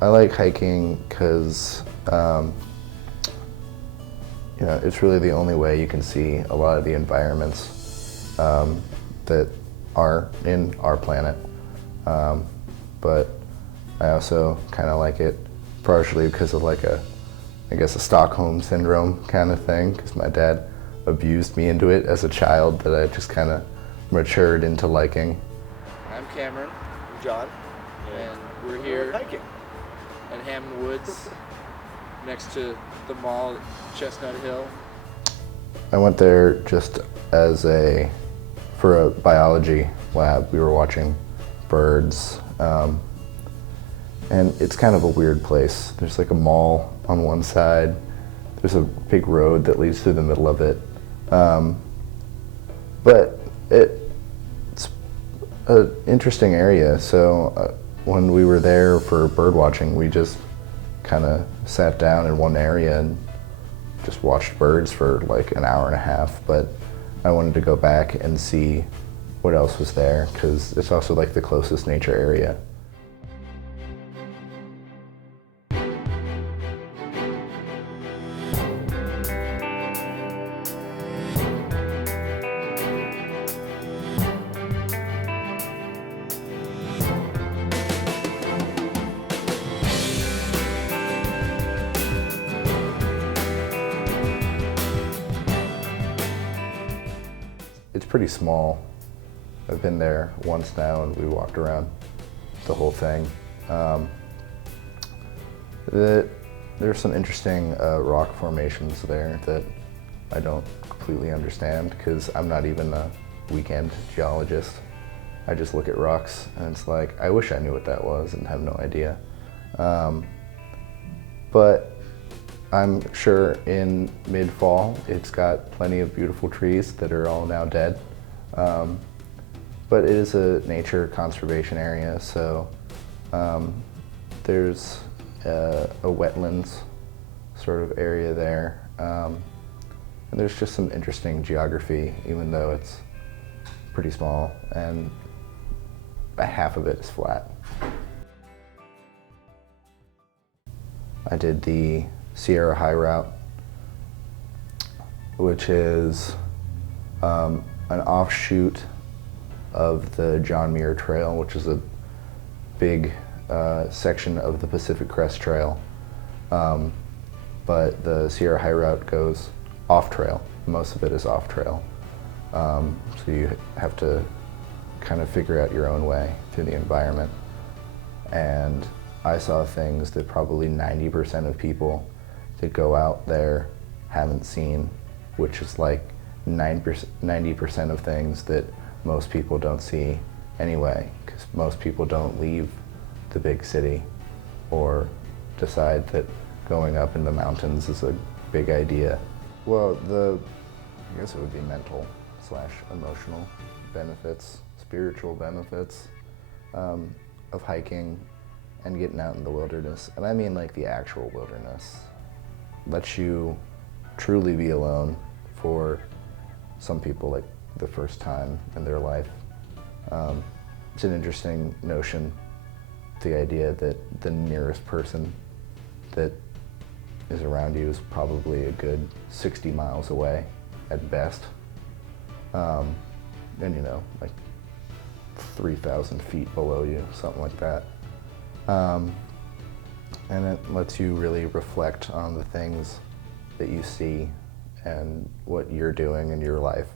I like hiking because it's really the only way you can see a lot of the environments that are in our planet. But I also kind of like it partially because of like a Stockholm syndrome kind of thing, because my dad abused me into it as a child that I just kind of matured into liking. I'm Cameron. I'm John. And we're here hiking at Hammond Woods next to the mall at Chestnut Hill. I went there just for a biology lab. We were watching birds, and it's kind of a weird place. There's like a mall on one side. There's a big road that leads through the middle of it. But it's an interesting area. So when we were there for bird watching, we just kind of sat down in one area and just watched birds for like an hour and a half. But I wanted to go back and see what else was there, because it's also like the closest nature area. It's pretty small. I've been there once now and we walked around the whole thing. There's some interesting rock formations there that I don't completely understand, because I'm not even a weekend geologist. I just look at rocks and it's like, I wish I knew what that was and have no idea. But I'm sure in mid-fall it's got plenty of beautiful trees that are all now dead. But it is a nature conservation area, so there's a wetlands sort of area there. And there's just some interesting geography, even though it's pretty small, and half of it is flat. I did the Sierra High Route, which is an offshoot of the John Muir Trail, which is a big section of the Pacific Crest Trail. But the Sierra High Route goes off trail. Most of it is off trail. So you have to kind of figure out your own way through the environment. And I saw things that probably 90% of people that go out there haven't seen, which is like 90% of things that most people don't see anyway, because most people don't leave the big city or decide that going up in the mountains is a big idea. Well, I guess it would be mental/emotional benefits, spiritual benefits of hiking and getting out in the wilderness. And I mean like the actual wilderness. Lets you truly be alone for some people, like the first time in their life. It's an interesting notion, the idea that the nearest person that is around you is probably a good 60 miles away at best. And like 3,000 feet below you, something like that. And it lets you really reflect on the things that you see and what you're doing in your life.